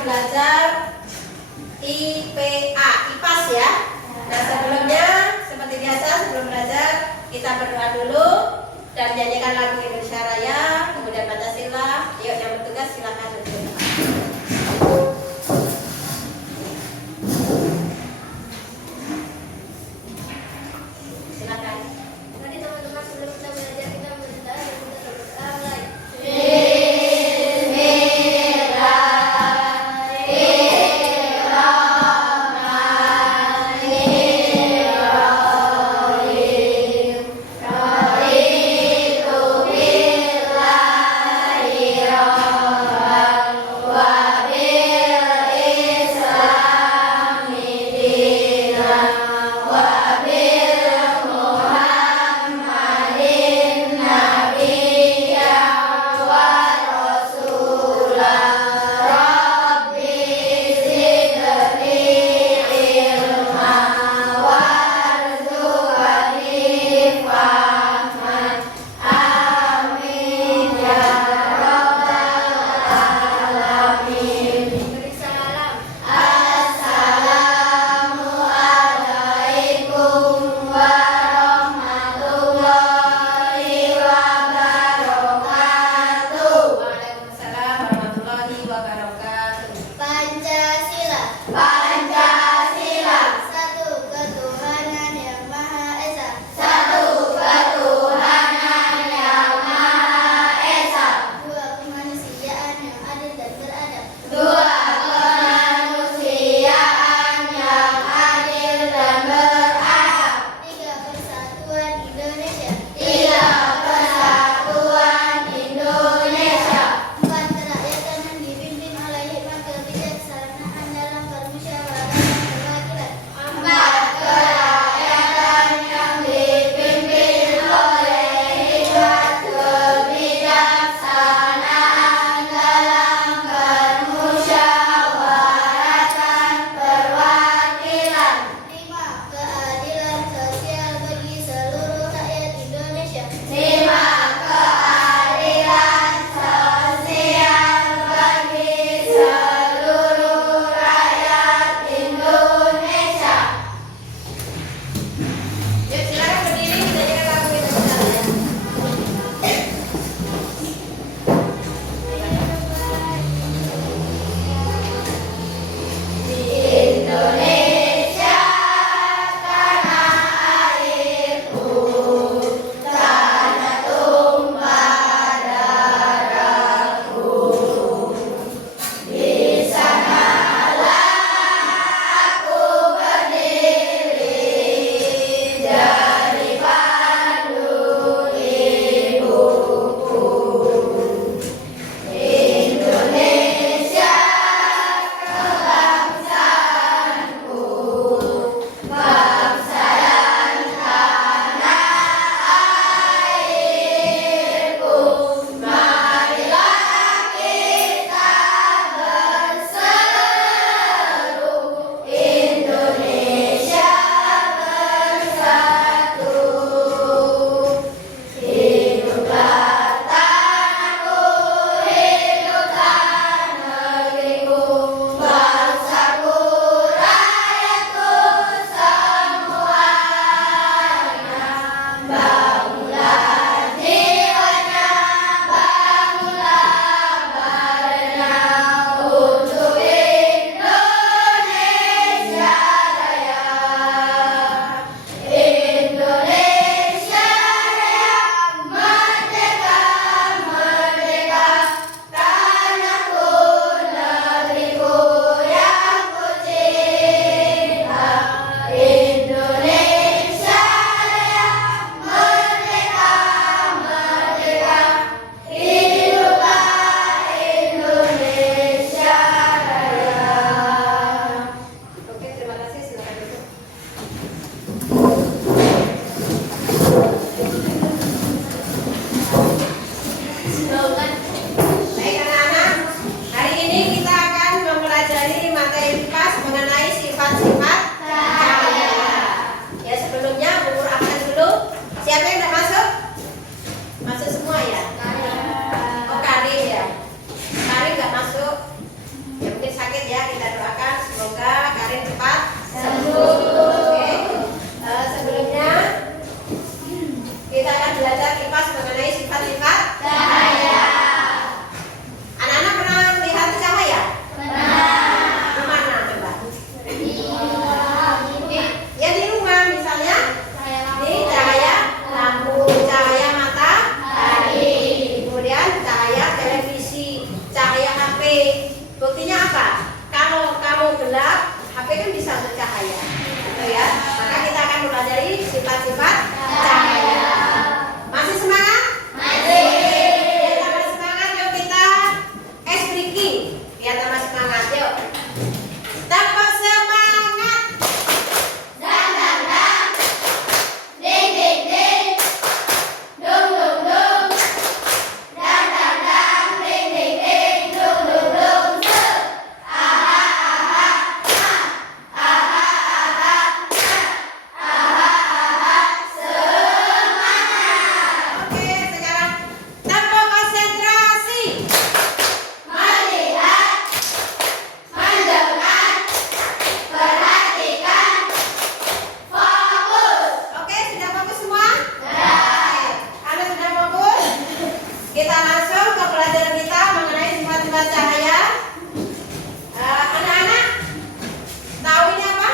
belajar IPA, IPAS ya. Nah sebelumnya seperti biasa sebelum belajar kita berdoa dulu dan nyanyikan lagu Indonesia Raya, kemudian Pancasila. Yuk yang bertugas silakan duduk. Silakan. Tadi teman-teman sebelum kita belajar kita berdoa dan kita berdoa mulai. Buktinya apa? Kalau kamu gelap, HP kan bisa bercahaya, gitu ya. Maka kita akan mempelajari sifat-sifat cahaya. Masih semangat? Masih. Biar tambah semangat, yuk kita ice breaking. Biar tambah semangat, yuk. Tambah semangat. Dan ding ding ding, dung dung dung, dan ding ding ding, dung dung dung, se, aha aha, aha aha, aha aha, semangat. Oke, sekarang tempo konsentrasi. Melihat, mendengar, perhatikan, fokus. Oke, sudah fokus semua? Ya. Anda sudah fokus? Kita langsung ke pelajaran kita mengenai sifat-sifat cahaya. Anak-anak, tahu ini apa?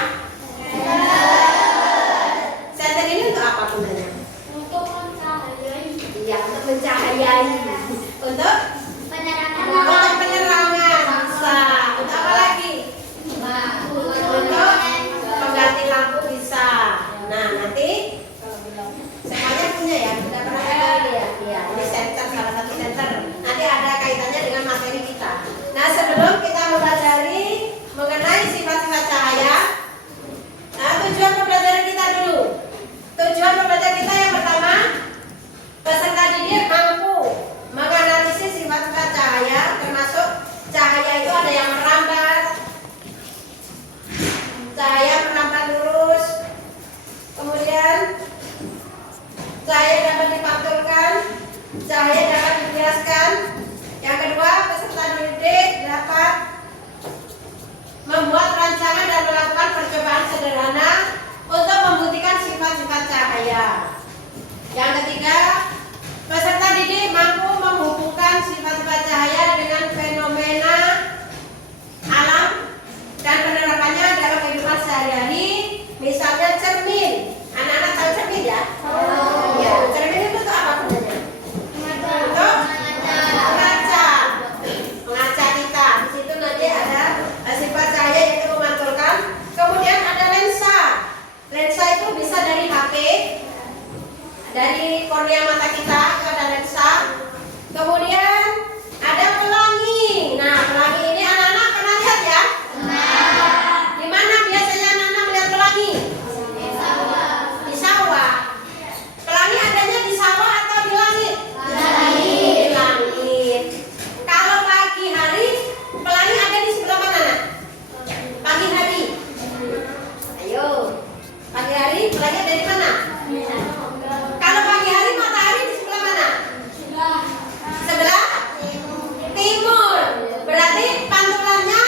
Senter ini untuk apa gunanya? Untuk mencahayai, Iya, untuk mencahayai. Untuk penerangan, untuk penerangan bisa. Untuk apa lagi? Untuk pengganti lampu bisa. Nah, nanti semuanya punya ya, sudah pernah dengar ya? Iya, ini senter, salah satu senter. Nanti ada kaitannya dengan materi kita. Nah, sebelum kita mempelajari mengenai sifat-sifat cahaya, nah tujuan pembelajaran kita dulu. Tujuan pembelajaran kita yang pertama, peserta didik mampu menganalisis sifat-sifat cahaya, termasuk cahaya itu ada yang merambat, cahaya merambat lurus, kemudian cahaya dapat dipantulkan, cahaya dapat dibiaskan. Yang kedua, peserta didik dapat membuat rancangan dan melakukan percobaan sederhana untuk membuktikan sifat-sifat cahaya. Yang ketiga, peserta didik mampu menghubungkan sifat-sifat cahaya dengan fenomena alam dan penerapannya dalam kehidupan sehari-hari. Misalnya cermin. Anak-anak tahu cermin ya? Ya, cermin itu untuk apa gunanya? Untuk mengaca kita. Di situ nanti ada sifat cahaya yang memantulkan. Kemudian ada lensa. Lensa itu bisa dari HP, dari kornea mata kita itu ada lensa. Kemudian ada pelangi. Nah, pelangi ini anak-anak pernah lihat ya? Di mana biasanya anak-anak melihat pelangi? Di sawah. Pelangi adanya di sawah atau di langit? Di langit. Kalau pagi hari, pelangi ada di sebelah mana, Nak? Pagi hari. Ayo. Pagi hari pelangi ada di mana? Kalau pagi hari matahari di sebelah mana? Sebelah timur. Berarti pantulannya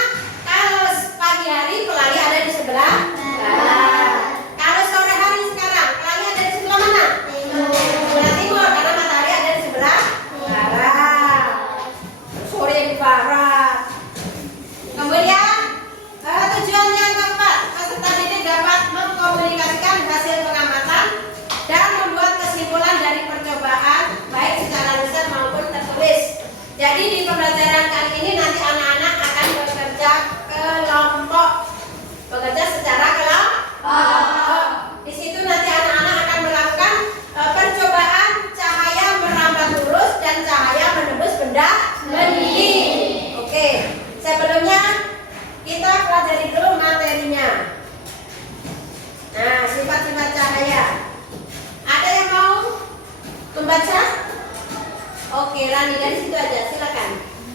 kalau pagi hari pelangi ada di sebelah barat. Kalau sore hari sekarang pelangi ada di sebelah mana? Sebelah timur karena matahari ada di sebelah barat. Sore di barat. Kemudian tujuan yang keempat, peserta didik dapat mengkomunikasikan hasil pengamatan dan membuat kesimpulan dari percobaan baik secara lisan maupun tertulis. Jadi di pembelajaran kali ini nanti anak-anak akan bekerja kelompok, bekerja secara kelompok. Di situ nanti anak-anak akan melakukan percobaan cahaya merambat lurus dan cahaya menembus benda bening. Oke, sebelumnya kita pelajari dulu materinya. Nah, sifat-sifat cahaya. Ada yang mau membaca? Oke, Rani dari situ aja, silakan.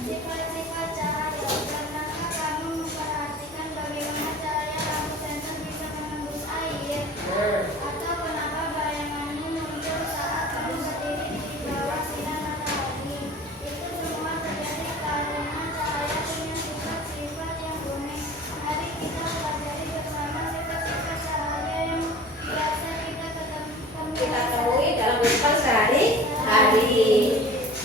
sifat-sifat cahaya. Pernahkah kamu memperhatikan bagaimana cahaya lampu senter bisa menembus air? Atau kenapa bayanganmu muncul saat kamu berdiri di bawah sinar matahari? Itu semua terjadi karena cahaya punya sifat-sifat yang unik. Mari kita pelajari bersama sifat-sifat cahaya yang biasa kita Kita temui dalam kehidupan sehari-hari.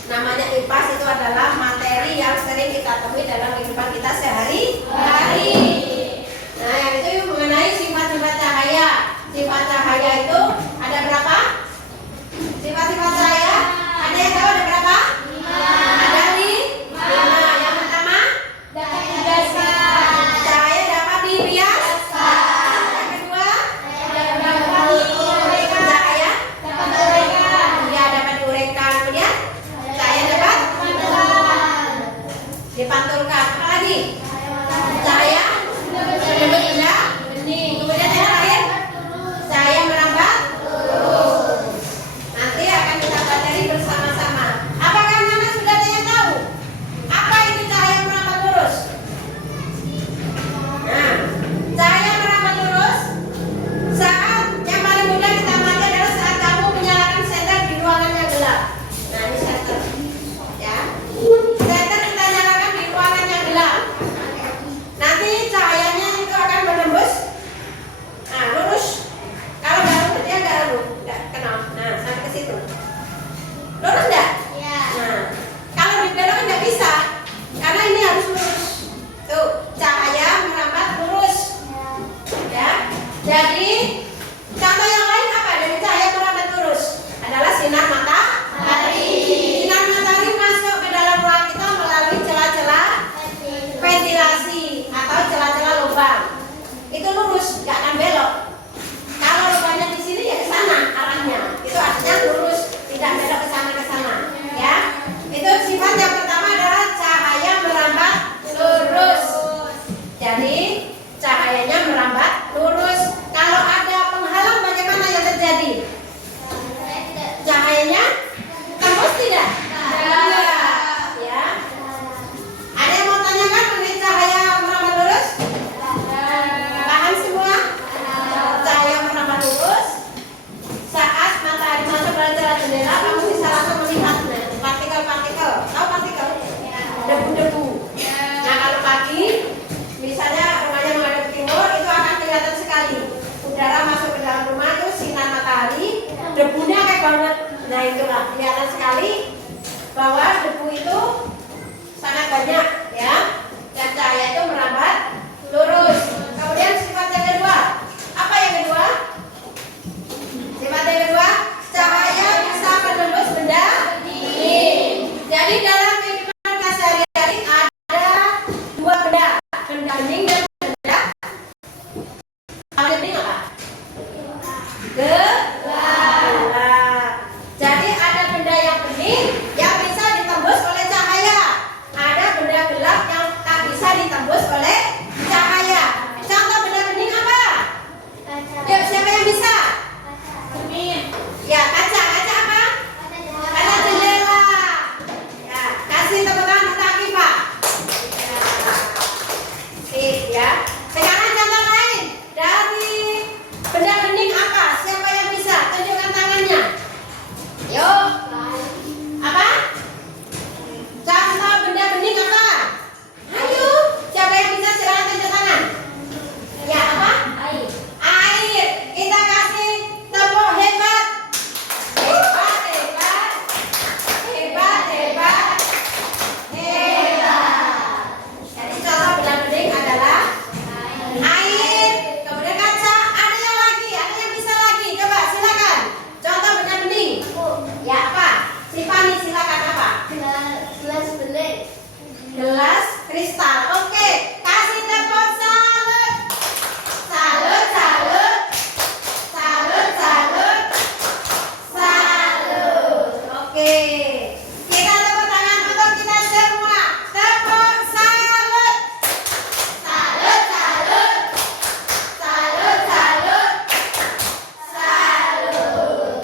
Namanya IPAS itu adalah materi yang sering kita temui dalam kehidupan kita sehari-hari. Nah, yang itu mengenai sifat-sifat cahaya. Sifat cahaya itu ada berapa? Sifat-sifat cahaya ada yang tahu ada berapa? Ada 5. Yang pertama, Apa lagi? Cahaya menembus benda bening. Kemudian yang terakhir, cahaya merambat lurus. Nanti akan kita pelajari bersama-sama. Apakah anak-anak sudah ada yang tahu apa itu cahaya merambat lurus? Nah, cahaya merambat lurus saat yang paling mudah kita amati adalah saat kamu menyalakan senter di ruangan yang gelap. Nah, ini senter, ya. Senter kita nyalakan di ruangan yang gelap. Nanti cahayanya itu akan menembus, nah lurus. Kalau nggak lurus dia nggak kenal. Nah, sampai ke situ. Lurus nggak? Ya. Nah, kalau dibelokkan nggak bisa, karena ini harus lurus. Tuh, cahaya merambat lurus. Ya. Jadi contoh yang lain apa dari cahaya merambat lurus? Adalah sinar matahari. Sinar matahari masuk ke dalam ruang kita melalui celah-celah ventilasi atau celah-celah lubang. Itu lurus, nggak akan belok. Kalau lubangnya di sini ya ke sana arahnya. Itu artinya lurus, tidak belok ke sana ya. Itu sifat yang pertama adalah cahaya merambat lurus. Jadi cahayanya merambat lurus. Kalau ada penghalang bagaimana yang terjadi? Cahayanya tembus tidak? Ya. Ada yang mau tanyakan mengenai cahaya merambat lurus? Paham semua? Cahaya merambat lurus saat matahari masuk ke dalam jendela, kamu bisa langsung melihatnya. Partikel-partikel, tahu partikel? Debu-debu. Nah, kalau pagi, misalnya rumahnya menghadap timur, itu akan kelihatan sekali. Udara masuk ke dalam rumah itu sinar matahari, debunya kayak banget. Nah, itulah kelihatan sekali bahwa debu itu sangat banyak, ya. Dan cahaya itu merambat lurus. Kemudian sifat yang kedua, apa yang kedua? Sifat yang kedua, cahaya bisa menembus benda bening. Jadi dalam kehidupan kita sehari-hari ada dua benda, benda bening dan benda bening apa? Gelap. Jadi ada benda yang bening yang bisa ditembus oleh cahaya. Ada benda gelap yang tak bisa ditembus oleh cahaya. Contoh benda bening apa? Yuk, siapa yang bisa? Ya, kaca apa? Kaca jendela. Ya, kasih tepuk tangan untuk Akifah. Sip, ya. Sekarang contoh lain dari benda bening apa? Siapa yang bisa? Tunjukkan tangannya. Yuk. Apa? Contoh benda bening apa? Ayo, siapa yang bisa silakan tunjuk tangan. Ya, apa? Air. Kita kasih tepuk hebat. Hebat. Jadi contoh benda bening adalah air. Kemudian kaca. Ada yang lagi? Ada yang bisa lagi? Coba silakan. Contoh benda bening. Ya, apa? Sifani silakan apa? Gelas kristal. Oke, kasih tepuk salut. Oke. Kita tepuk tangan untuk kita semua. Tepuk salut.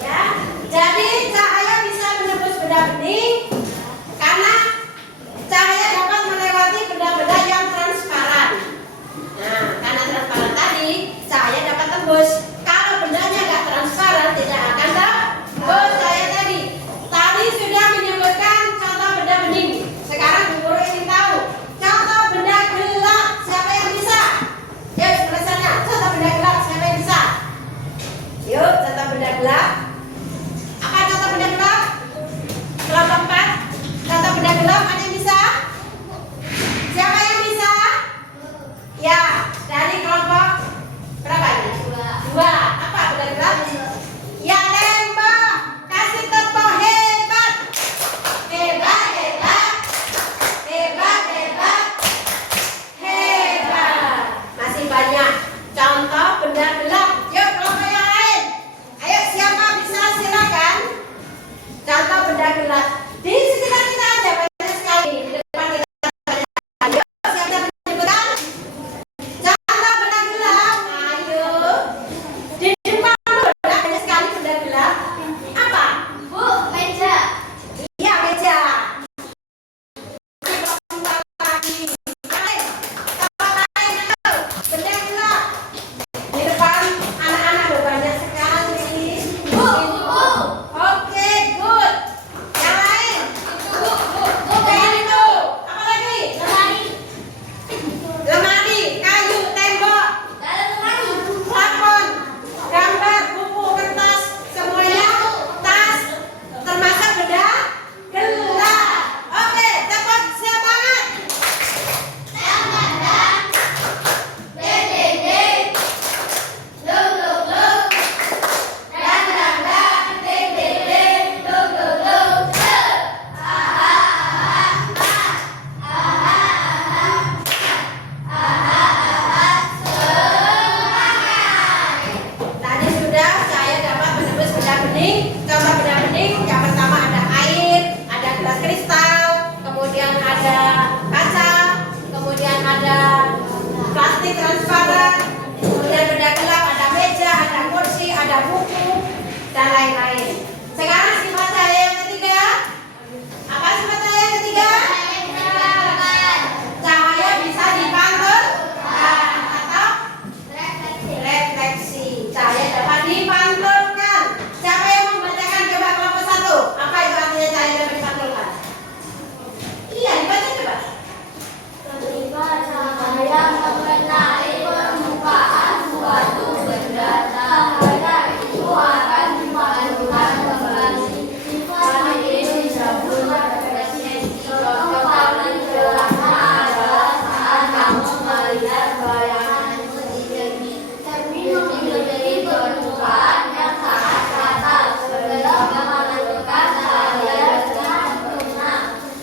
Ya. Jadi cahaya bisa menembus benda bening karena cahaya dapat melewati benda-benda seperti transparan, kemudian benda gelap, ada meja, ada kursi, ada buku, dan lain-lain. Sekarang sifat cahaya yang ketiga. Apa sifat cahaya yang ketiga? Cahaya bisa dipantulkan atau refleksi. Cahaya dapat dipantulkan. Siapa yang membacakan coba kelompok 1? Apa itu artinya cahaya dapat dipantulkan? Iya, dibaca coba. Ketika cahaya mengenai permukaan suatu benda, cahaya itu akan dipantulkan kembali. Sifat ini disebut refleksi. Contoh paling jelasnya adalah saat kamu melihat bayanganmu di cermin memiliki permukaan yang sangat rata, sebelum menentukan cahaya dengan sempurna.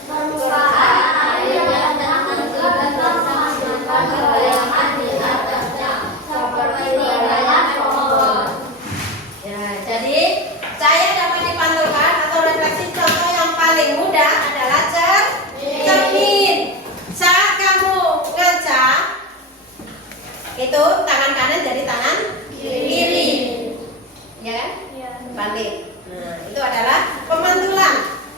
Permukaan air yang terbentuk menghasilkan bayangan di atasnya, seperti bayangan pohon. Ya, jadi cahaya dapat dipantulkan atau refleksi. Contoh yang paling mudah adalah cermin. Saat kamu ngaca, itu tangan kanan jadi tangan kiri, ya kan? Balik. Nah, itu adalah pemantulan.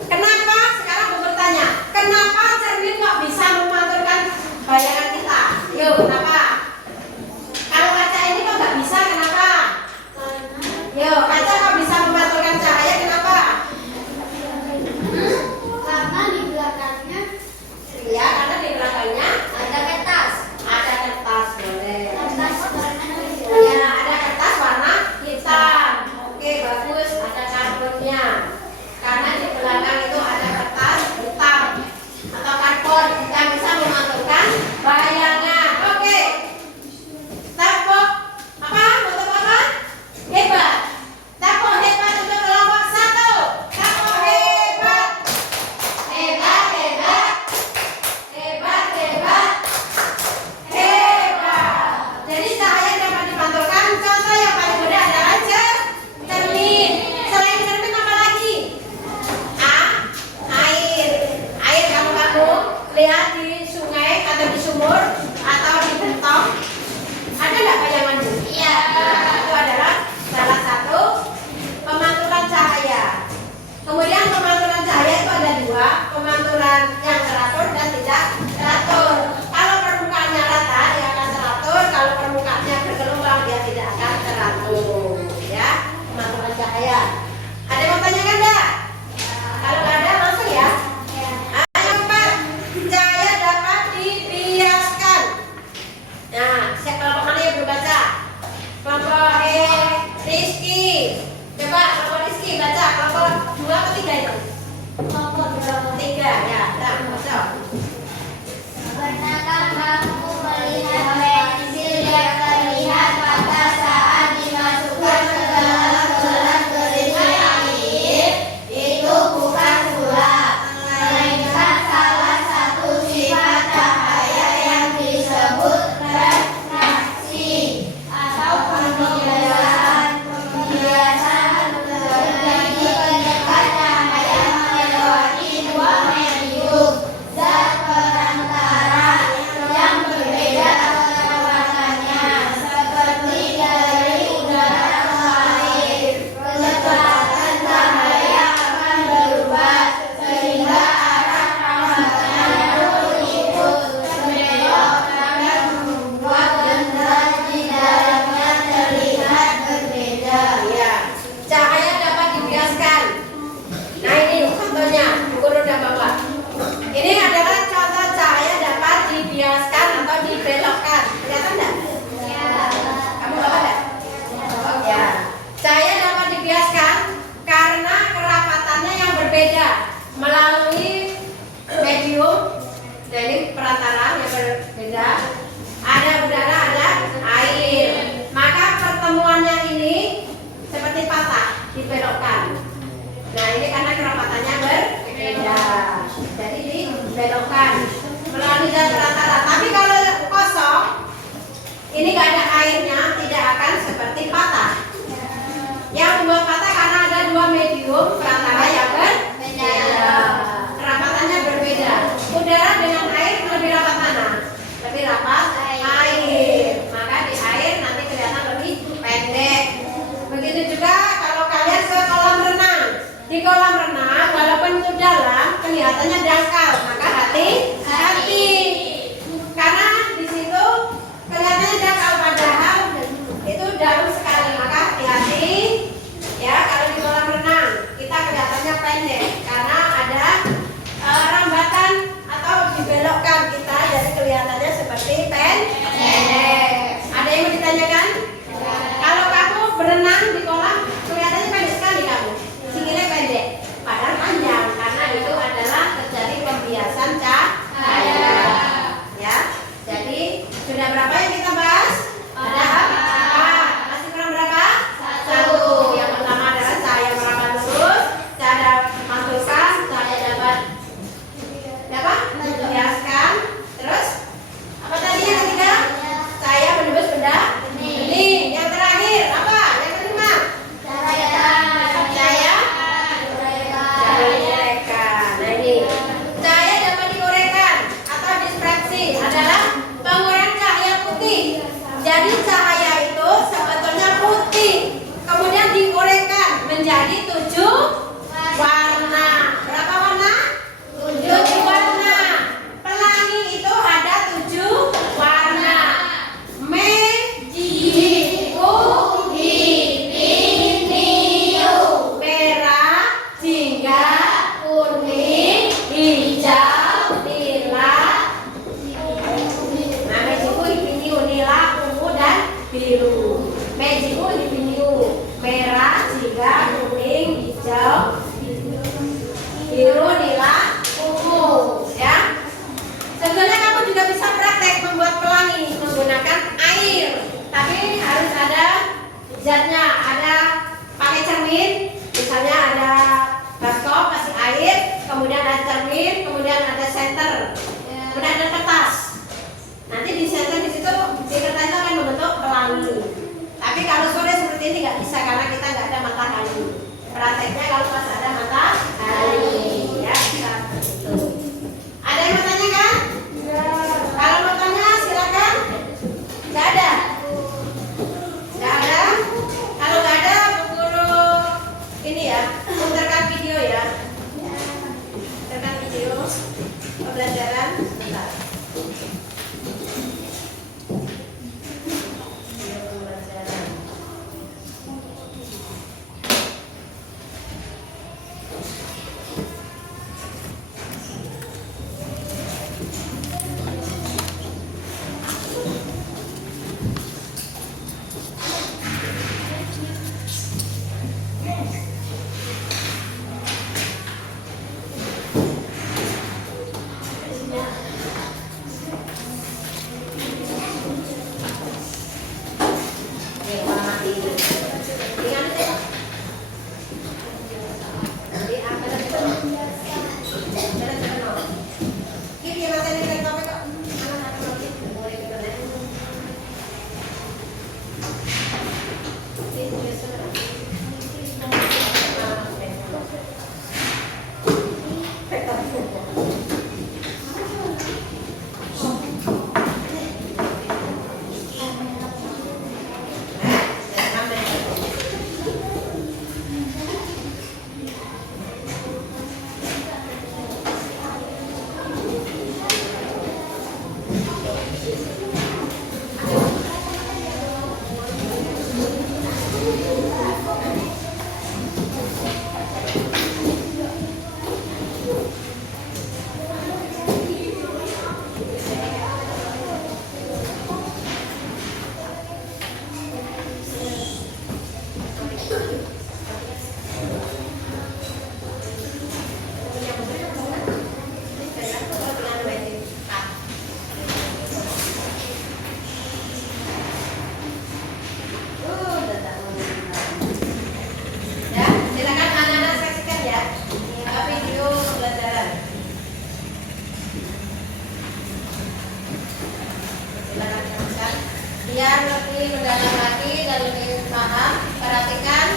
Kenapa? Sekarang aku bertanya, kenapa cermin kok bisa memantulkan bayangan kita? Yuk, kenapa? Kalau kaca ini kok nggak bisa? Kenapa? Yuk, kaca kok bisa memantulkan cahaya? Kenapa? Karena di belakangnya Ya, karena di belakangnya ada kertas. ada kertas, boleh. Kertas warna hijau. Ya, ada kertas warna hitam. Oke, bagus. Ada karbonnya. Karena di belakang itu ada kertas hitam atau karbon yang bisa memantulkan bayangan. Oke. Tepuk apa? Untuk apa? Hebat. Tepuk hebat untuk kelompok 1. Tepuk hebat. Hebat, hebat. Hebat, hebat. Hebat. Jadi cahaya dapat dipantulkan. Contoh yang paling mudah adalah cermin. Selain cermin apa lagi? Air. Air kamu lihat di sungai atau di sumur atau di gentong. Ada nggak bayangannya? Iya. Itu adalah salah satu pemantulan cahaya. Kemudian pemantulan cahaya itu ada dua, pemantulan yang teratur dan tidak teratur. Kalau permukaannya rata dia akan teratur, kalau permukaannya bergelombang dia tidak akan teratur. Ya, pemantulan cahaya. Ada yang mau tanyakan enggak? Kalau nggak ada langsung ya. Ayo Pak, cahaya dapat dibiaskan. Nah, siapa kelompok mana yang belum baca? Kelompok Rizky. Coba kelompok Rizky baca kelompok 2 atau 3 itu? Kelompok 3 ya. Nah, baca. Pernahkah kamu melihat pensil yang terlihat patah saat dimasukkan ke dalam gelas berisi air? Itu bukan sulap, melainkan salah satu sifat cahaya yang disebut refraksi atau pembiasaan. Pembiasaan terjadi ketika cahaya melewati dua medium zat perantara yang berbeda kecepatannya, seperti dari udara ke air. Kecepatan cahaya akan berubah sehingga arah pandangannya pun ikut berbelok dan membuat benda di dalamnya terlihat berbeda. Ya. Cahaya dapat dibiaskan. Nah, ini contohnya, buku roda bapak. Ini adalah contoh cahaya dapat dibiaskan atau dibelokkan. Kelihatan enggak? Kamu bapak enggak? Ya. Cahaya dapat dibiaskan karena kerapatannya yang berbeda melalui medium. Nah, ini perantara yang berbeda. Ada udara, ada air. Maka pertemuannya ini seperti patah, dibelokkan. Nah, ini karena kerapatannya berbeda. Jadi dibelokkan melalui zat perantara. Tapi kalau kosong, ini nggak ada airnya, tidak akan seperti patah. Yang membuat patah karena ada dua medium perantara yang berbeda. Kerapatannya berbeda. Udara dengan air lebih rapat mana? Lebih rapat air. juga bisa praktek membuat pelangi menggunakan air. Tapi harus ada zatnya, ada pakai cermin, misalnya ada baskom kasih air, kemudian ada cermin, kemudian ada senter, kemudian ada kertas. Nanti di senter di situ di kertas itu akan membentuk pelangi. Tapi kalau sore seperti ini nggak bisa karena kita nggak ada matahari. Prakteknya kalau pas ada matahari, ya bisa begitu. Ada yang mau tanya kan? Kalau mau tanya silakan. Nggak ada? Nggak ada? Kalau nggak ada, Bu Guru ini ya, putarkan video ya. Putarkan video pembelajaran. Bentar. Video pembelajaran. Biar lebih mendalam lagi dan lebih paham, perhatikan.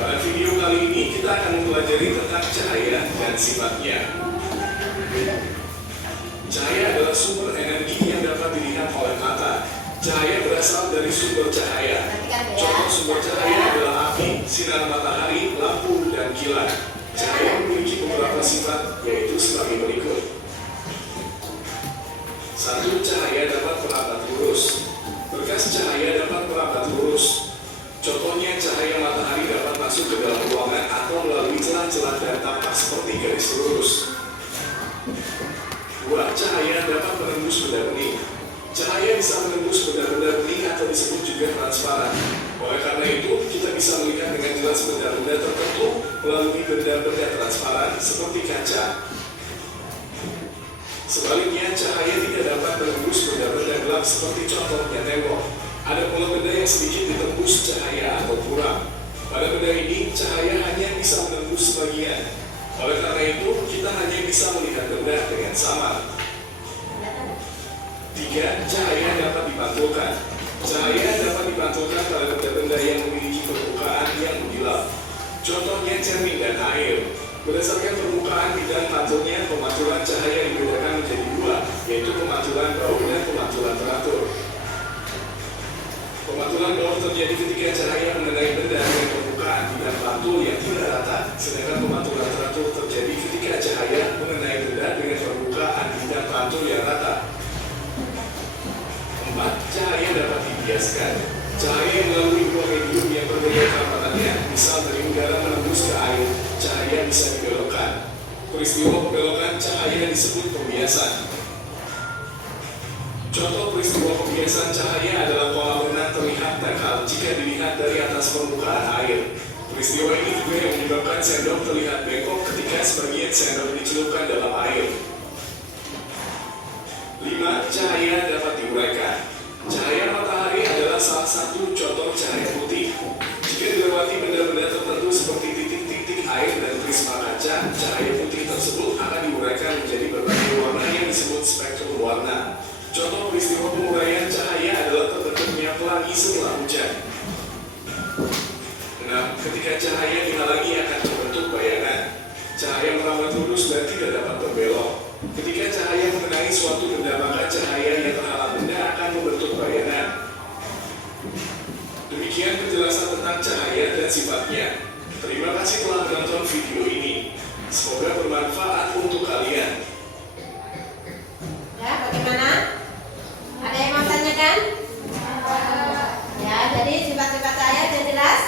Pada video kali ini kita akan mempelajari tentang cahaya dan sifatnya. Cahaya adalah sumber energi yang dapat dilihat oleh mata. Cahaya berasal dari sumber cahaya. Contoh sumber cahaya adalah api, sinar matahari, lampu, dan kilat. Cahaya memiliki beberapa sifat, yaitu sebagai berikut. 1. Cahaya dapat merambat lurus. Berkas cahaya dapat merambat lurus. Contohnya cahaya matahari dapat masuk ke dalam ruangan atau melalui celah-celah dan tampak seperti garis lurus. 2. Cahaya dapat menembus benda bening. Cahaya bisa menembus benda-benda bening atau disebut juga transparan. Oleh karena itu, kita bisa melihat dengan jelas benda-benda tertentu melalui benda-benda transparan seperti kaca. Sebaliknya, cahaya tidak dapat menembus benda-benda gelap seperti contohnya tembok. Ada pula benda yang sedikit ditembus cahaya atau kurang. Pada benda ini, cahaya hanya bisa menembus sebagian. Oleh karena itu, kita hanya bisa melihat benda dengan samar. 3. Cahaya dapat dipantulkan. Cahaya dapat dipantulkan pada benda-benda yang memiliki permukaan yang gelap. Contohnya cermin dan air. Berdasarkan permukaan bidang pantulnya, pemantulan cahaya dibedakan menjadi 2, yaitu pemantulan bau dan pemantulan teratur. Pemantulan bau terjadi ketika cahaya mengenai benda dengan permukaan bidang pantul yang tidak rata, sedangkan pemantulan teratur terjadi ketika cahaya mengenai benda dengan permukaan bidang pantul yang rata. 4. Cahaya dapat dibiaskan. Cahaya yang melalui dua medium yang berbeda kerapatannya, misal dari udara menembus ke air, cahaya bisa dibelokkan. Peristiwa pembelokan cahaya disebut pembiasan. Contoh peristiwa pembiasan cahaya adalah kolam renang terlihat dangkal jika dilihat dari atas permukaan air. Peristiwa ini juga yang menyebabkan sendok terlihat bengkok ketika sebagian sendok dicelupkan dalam air. 5. Cahaya dapat diuraikan. Cahaya matahari adalah salah satu contoh cahaya putih. Jika dilewati benda-benda tertentu seperti titik-titik air dan prisma kaca, cahaya putih tersebut akan diuraikan menjadi berbagai warna yang disebut spektrum warna. Contoh peristiwa penguraian cahaya adalah terbentuknya pelangi setelah hujan. 6. Ketika cahaya dihalangi akan terbentuk bayangan. Cahaya merambat lurus dan tidak dapat berbelok. Ketika cahaya mengenai suatu benda, maka cahaya yang terhalang benda akan membentuk bayangan. Demikian penjelasan tentang cahaya dan sifatnya. Terima kasih telah menonton video ini. Semoga bermanfaat untuk kalian. Ya, bagaimana? Ada yang mau tanyakan? Ya, jadi sifat-sifat cahaya sudah jelas?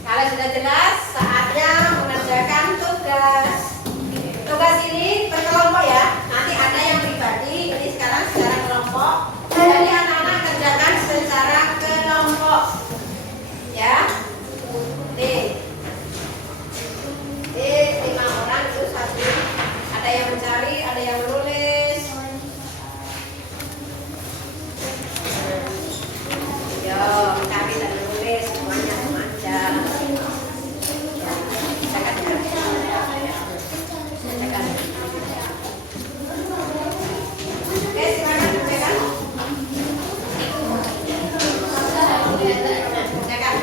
Kalau sudah jelas, saatnya mengerjakan tugas. Tugas ini berkelompok ya. Nanti ada yang pribadi, jadi sekarang secara kelompok. Jadi anak-anak kerjakan secara kelompok. Ya. Nih. 5 orang itu satu. Ada yang mencari, ada yang menulis. Yo, mencari dan menulis semuanya aja. Oke, silakan kerjakan. Kerjakan.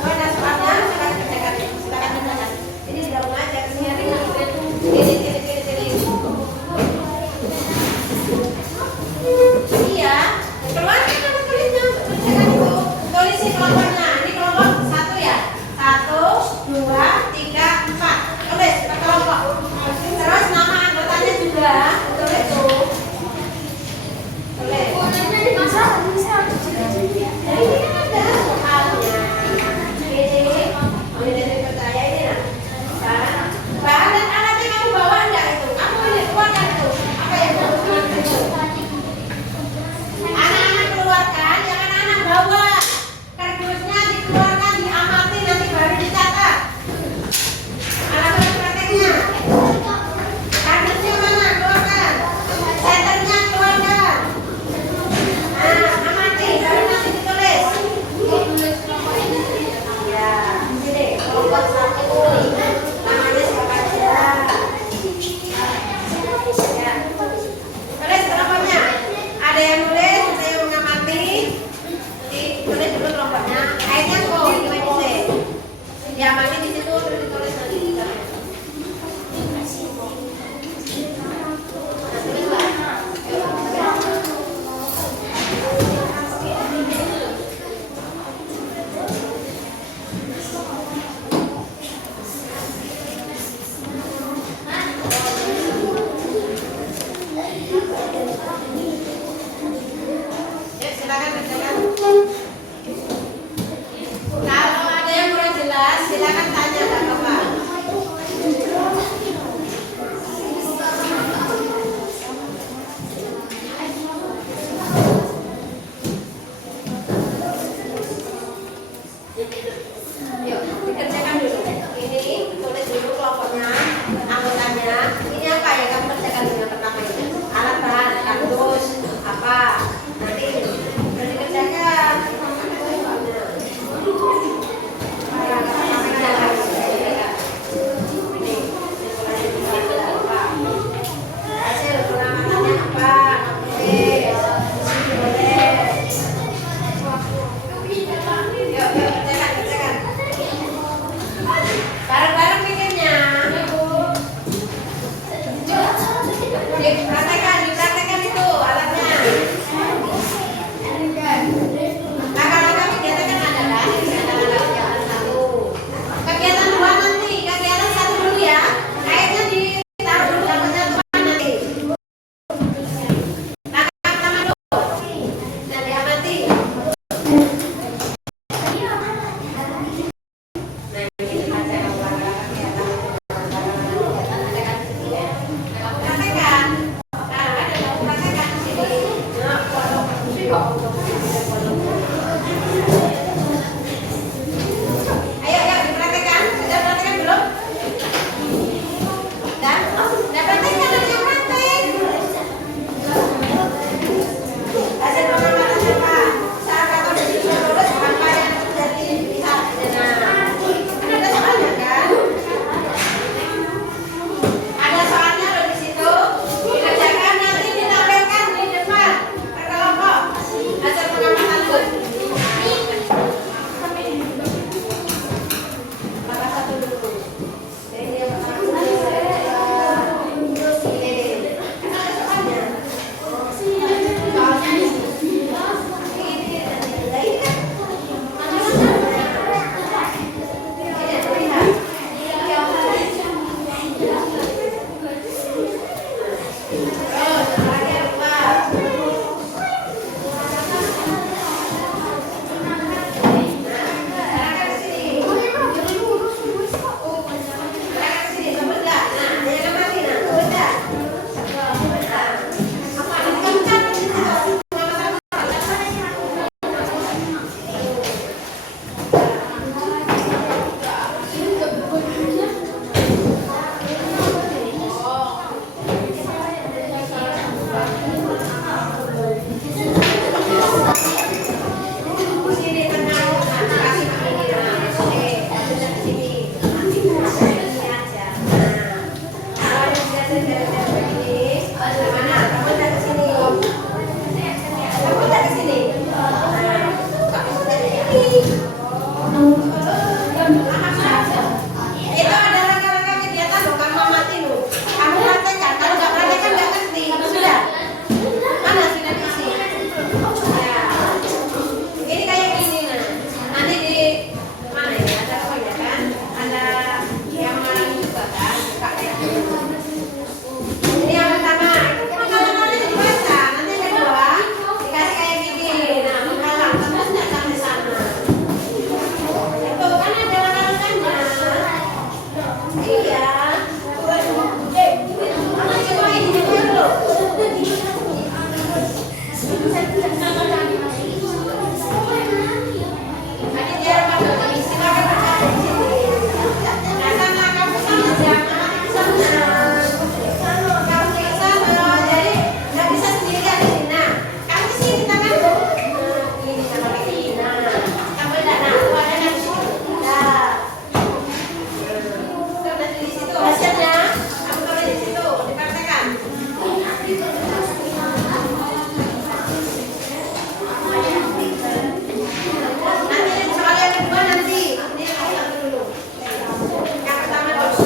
Mana soalnya? Silakan kerjakan. Silakan kerjakan. Ini sudah mengajar sini. Iya, keluarkan nama tulisnya. Kerjakan itu. Tulis di kelompoknya. Ini kelompok 1 ya. 1, 2, 3, 4. Tulis per kelompok. Terus nama anggotanya juga. Tulis tuh. Tulis. Jadi ini kan ada soalnya. Ini percaya ini nah. Bahan dan alatnya kamu bawa enggak itu? Kamu ini keluarkan itu. Apa yang kamu keluarkan itu? Anak-anak keluarkan, yang anak-anak bawa. Kardusnya dikeluarkan, diamati, nanti baru dicatat. Alat prakteknya. Kardusnya mana? Keluarkan. Senternya keluarkan. Nah, amati, baru nanti ditulis. Ya, sini, kelompok 1. Namanya siapa aja? Ya. Tulis kelompoknya. Ada yang nulis, ada yang mengamati. Ditulis dulu kelompoknya. Akhirnya kok ini diamati di situ terus ditulis nanti. Ya, silakan kerjakan. Kalau ada yang kurang jelas, silakan tanya Kak Bapak. Yuk, dikerjakan dulu. Ini tulis dulu kelompoknya, anggotanya. Ini apa ya kamu kerjakan dulu yang pertama ini? Alat bahan, kardus, apa? Nanti udah dikerjakan. Hasil pengamatannya apa? Yuk, kerjakan. Bareng-bareng bikinnya. Dipraktekan itu alatnya. Langkah-langkah kegiatan kan ada kan? Ada langkah kegiatan 1. Kegiatan 2 nanti, kegiatan 1 dulu ya. Akhirnya ditaruh dulu dapatnya depan nanti. Langkah pertama dulu. Dan diamati. Nah, ini aja langkah kegiatan. Kamu praktekkan. Mana? Kamu udah ke sini. Kamu udah ke sini. Itu ada rangka-rangka kegiatan loh, kamu amati loh. Kamu praktekkan, kalau nggak praktekkan nggak ngerti. Sudah? Mana sudah diisi? Ya. Ini kayak gini nah. Nanti di mana ya? Ada apa ya kan? Ada yang malam juga kan? Buka kayak gini. Ini yang pertama, itu pengalamannya dibaca. Nanti yang kedua dikasih kayak gini. Nah, menghalang terus nggak sampai sana. Itu kan ada rangka-rangkanya. Iya. Coba ini dulu. Tadi dia pada silakan baca di sini. Nah, sana kamu sana jangan di sana. Kamu di sana, jadi nggak bisa sendirian di sini. Nah, kamu di sini tangan. Ini sama ini. Nah, kamu tidak nah, ada di situ. Nah, sudah di situ hasilnya. Kamu taruh di situ, dipraktekkan. Nanti soal yang kedua nanti. Ini yang satu dulu. Yang pertama dulu.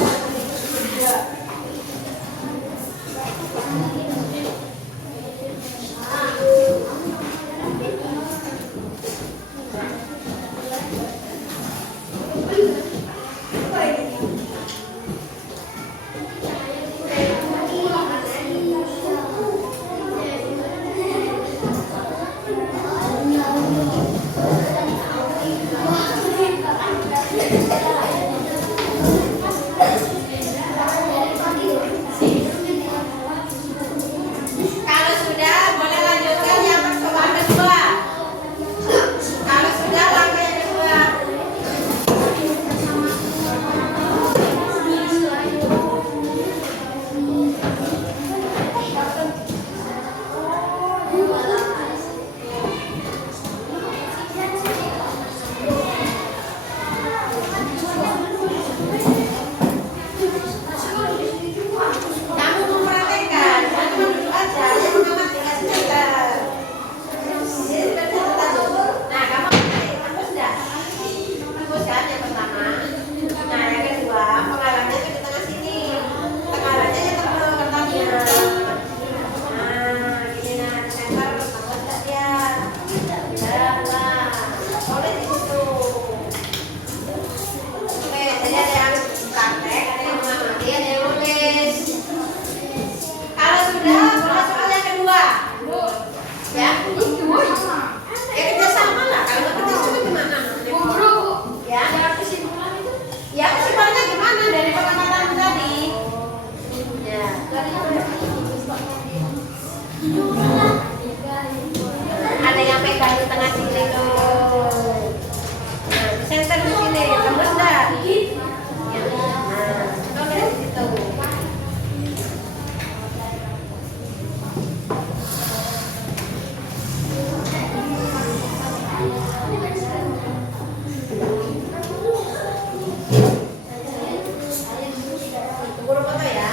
Kalau sudah, boleh lanjutkan yang percobaan kedua. Kalau sudah, langkah yang kedua. Kamu mempraktekkan, jangan cuma duduk aja, kamu mengamati hasil sebentar. Nah, kamu hapus enggak? Hapus kan yang pertama. Nah, yang kedua, penghalangnya itu di tengah sini. Penghalangnya yang tebal kertasnya. Nah, gini nah, lempar hapus enggak dia? Tidak lah. Boleh di situ. Oke, jadi ada yang praktek, ada yang mengamati, ada yang nulis. Kalau sudah, boleh soal yang kedua. Ya, ya kerjasama lah. Kalau nggak kerjasama gimana? Ya, ya kesimpulannya gimana dari pengamatan tadi? Ya, ada yang pegang di tengah sini tuh. Nah, di center di sini, tembus dah. Ya, nah, tulis di situ. Guru foto ya.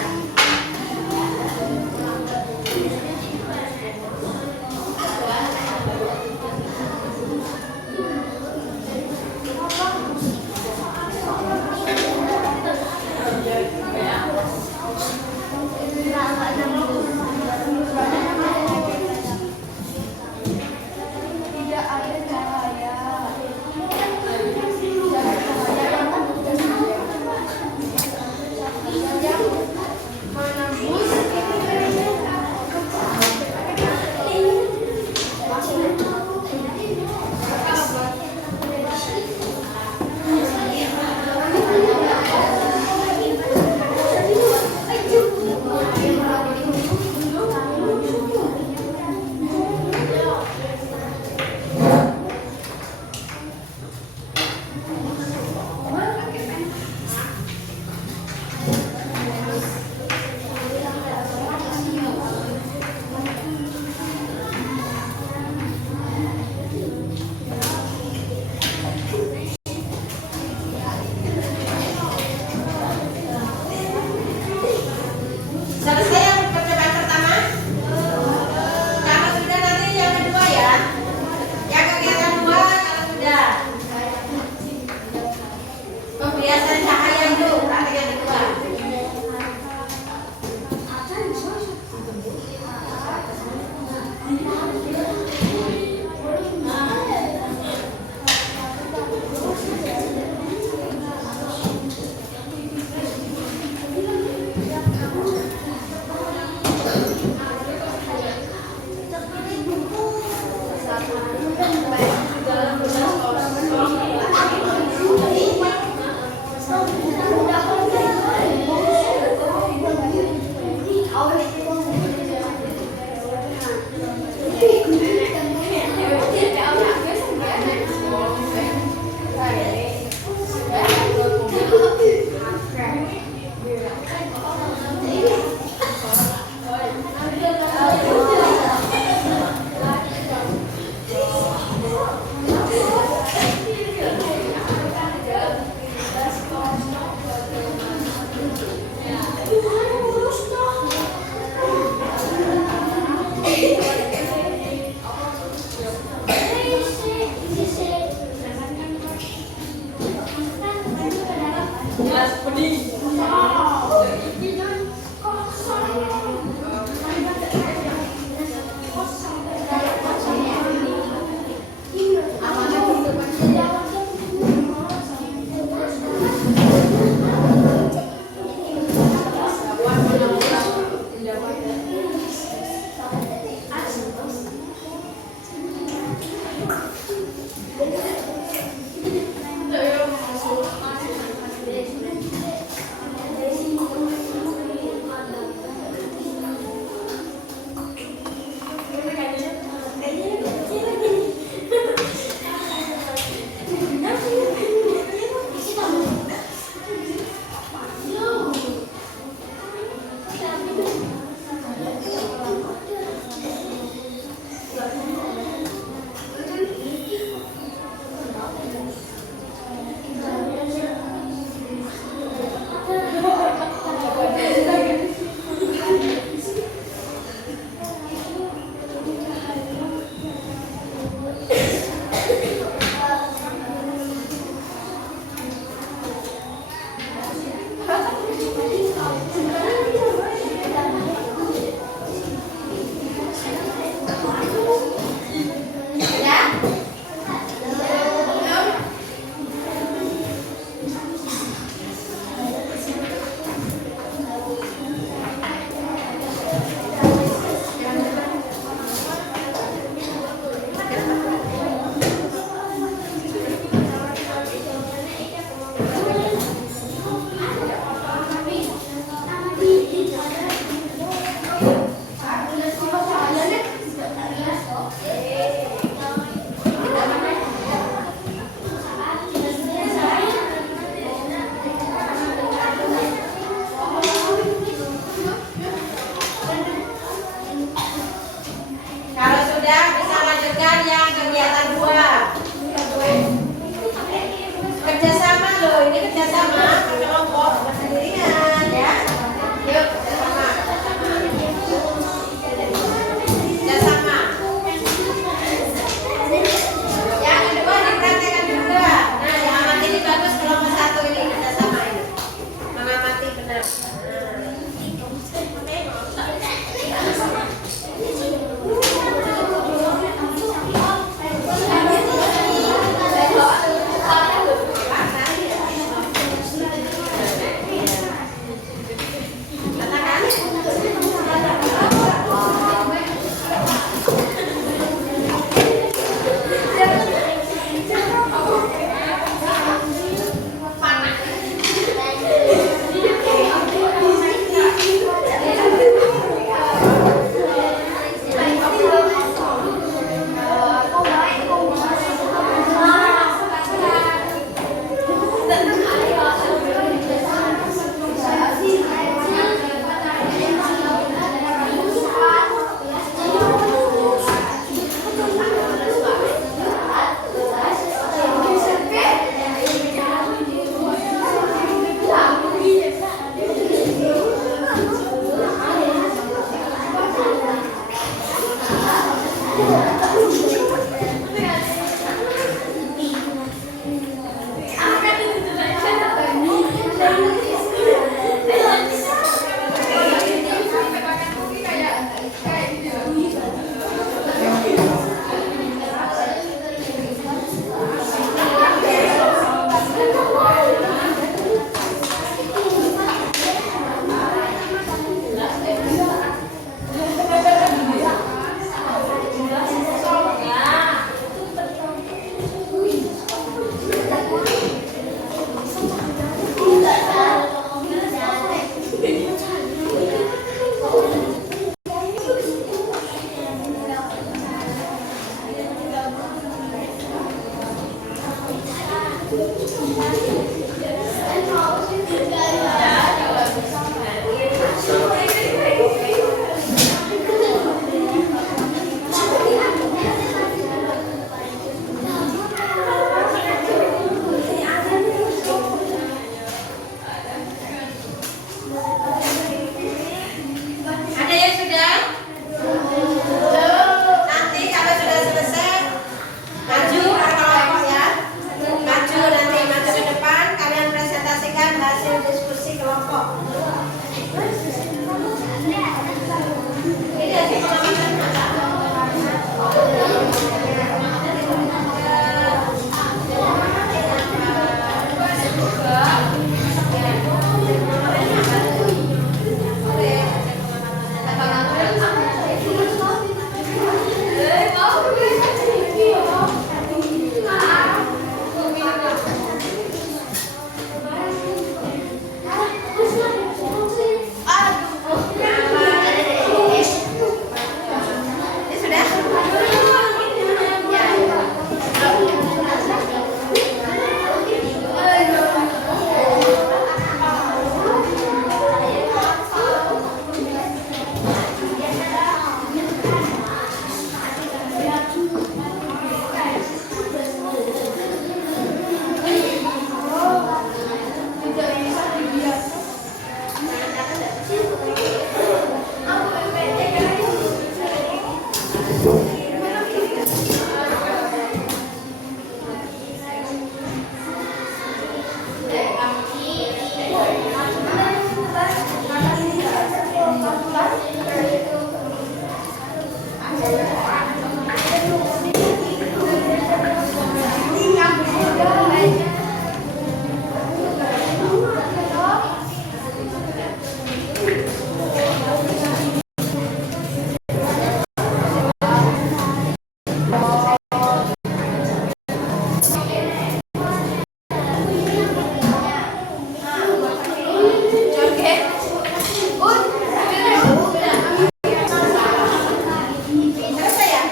Selesai ya?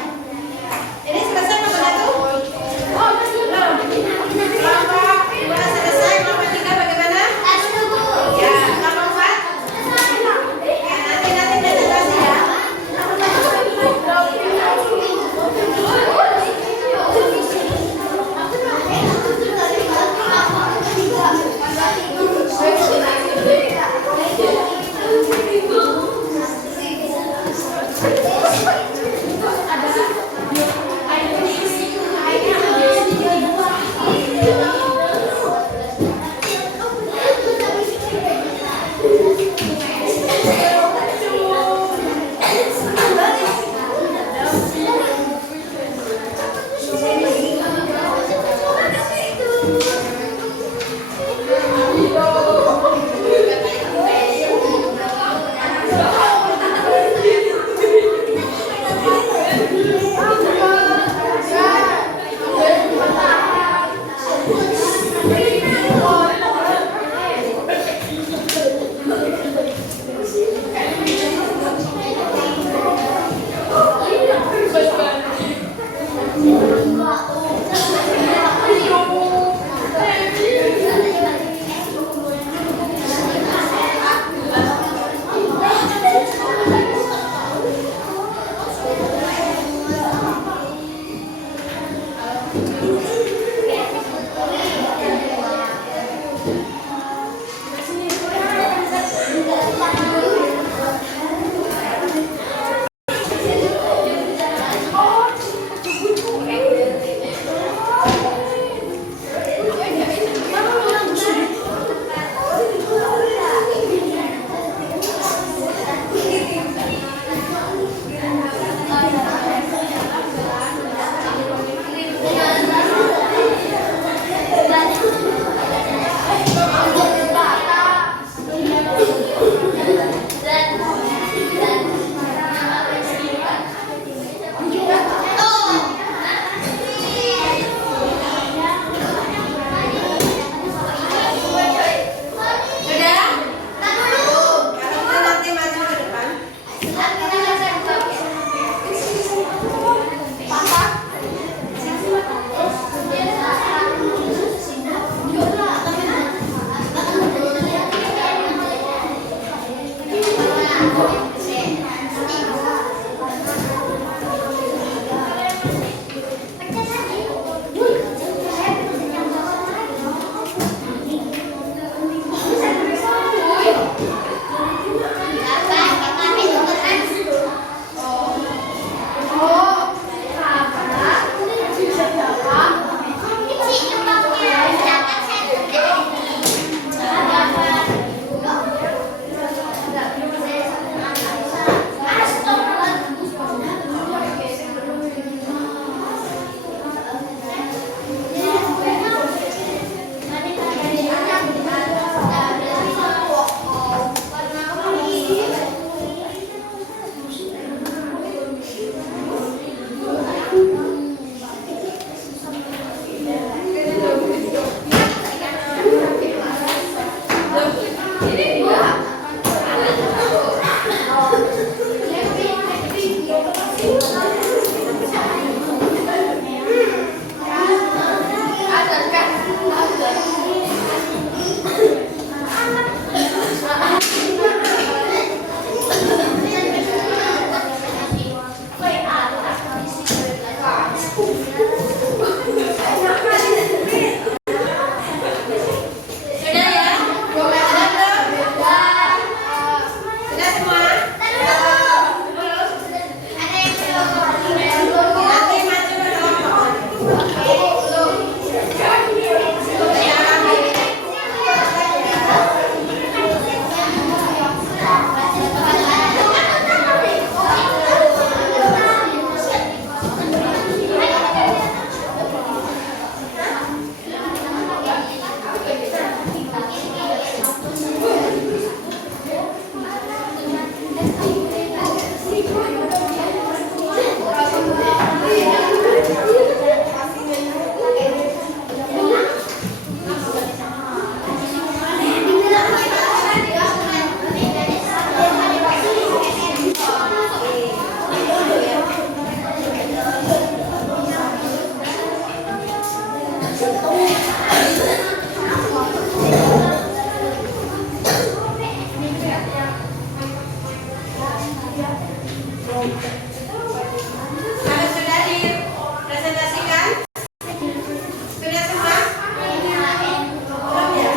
Ini selesai Mama Datu? Oh, belum. Kelompok 2 selesai, kelompok 3 bagaimana? Ya, kelompok 4? Ya, nanti presentasi ya. Ada yang belum Kalau sudah dipresentasikan, sudah semua? Belum ya?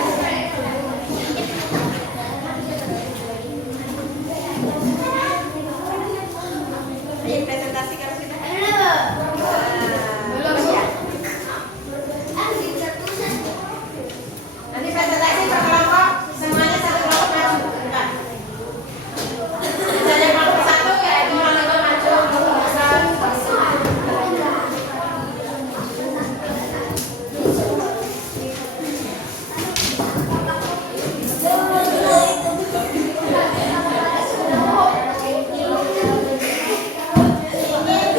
Ayo presentasi kalau sudah. Belum ya? Nanti presentasi per kelompok, semuanya satu kelompok maju. Depan. Misalnya kelompok satu ya, dua kelompok maju. Ini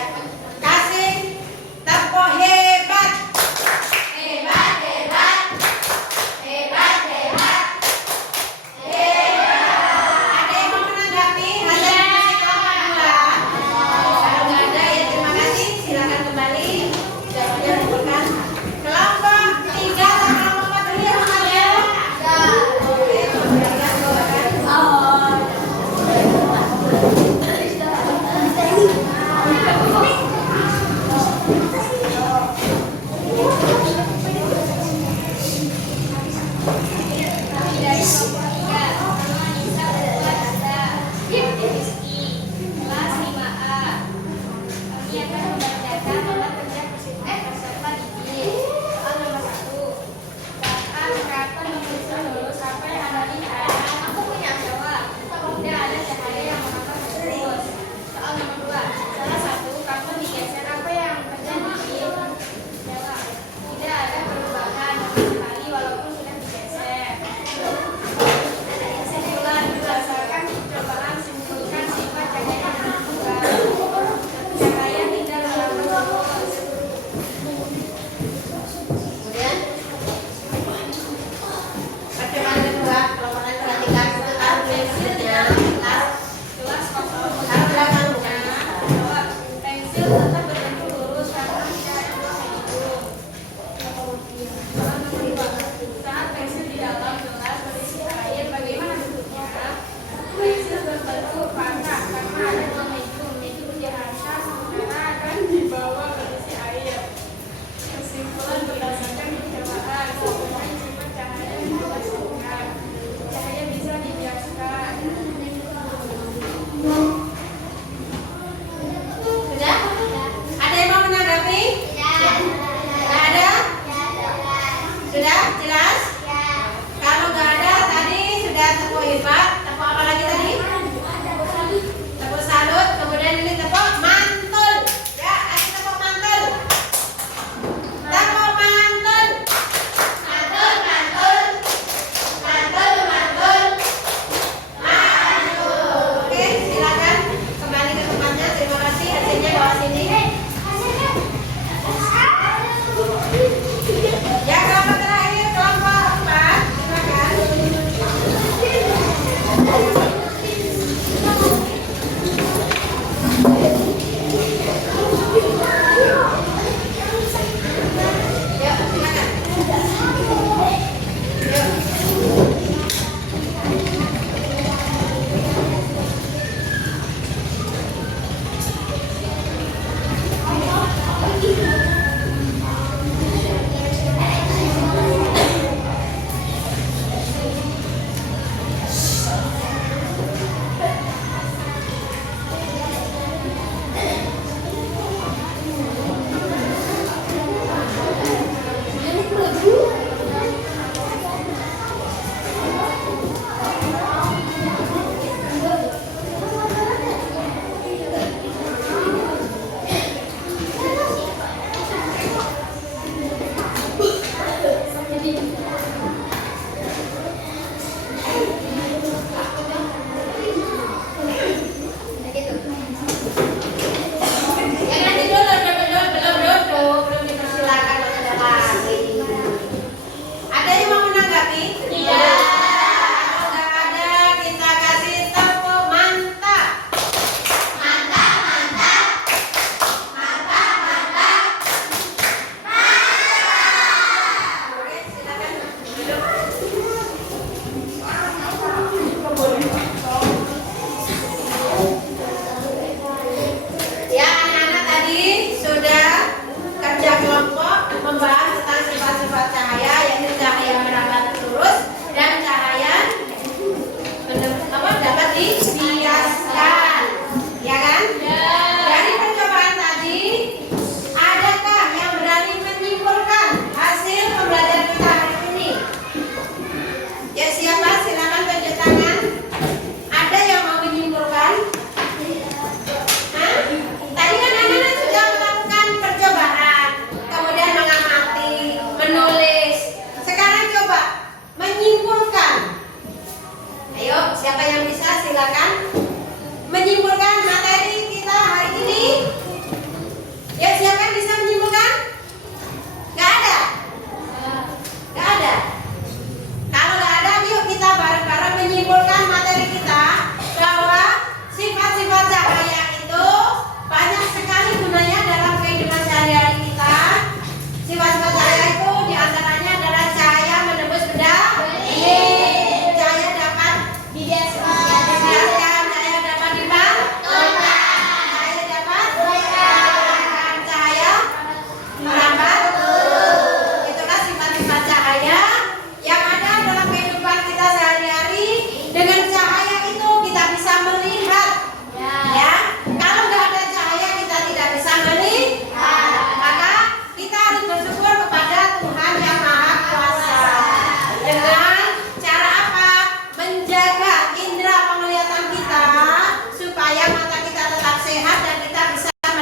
ya. Kasih tepuk hebat. Hebat, hebat. Hebat, hebat. Hebat. Ada yang mau menanggapi hasil musik Alhamdulillah? Kalau nggak ada ya terima kasih. Silakan kembali. Jawabannya bukan kelompok 3 sama kelompok 4 dulu ya Mas ya. Oke, kemudian silakan.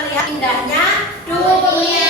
melihat indahnya dunia.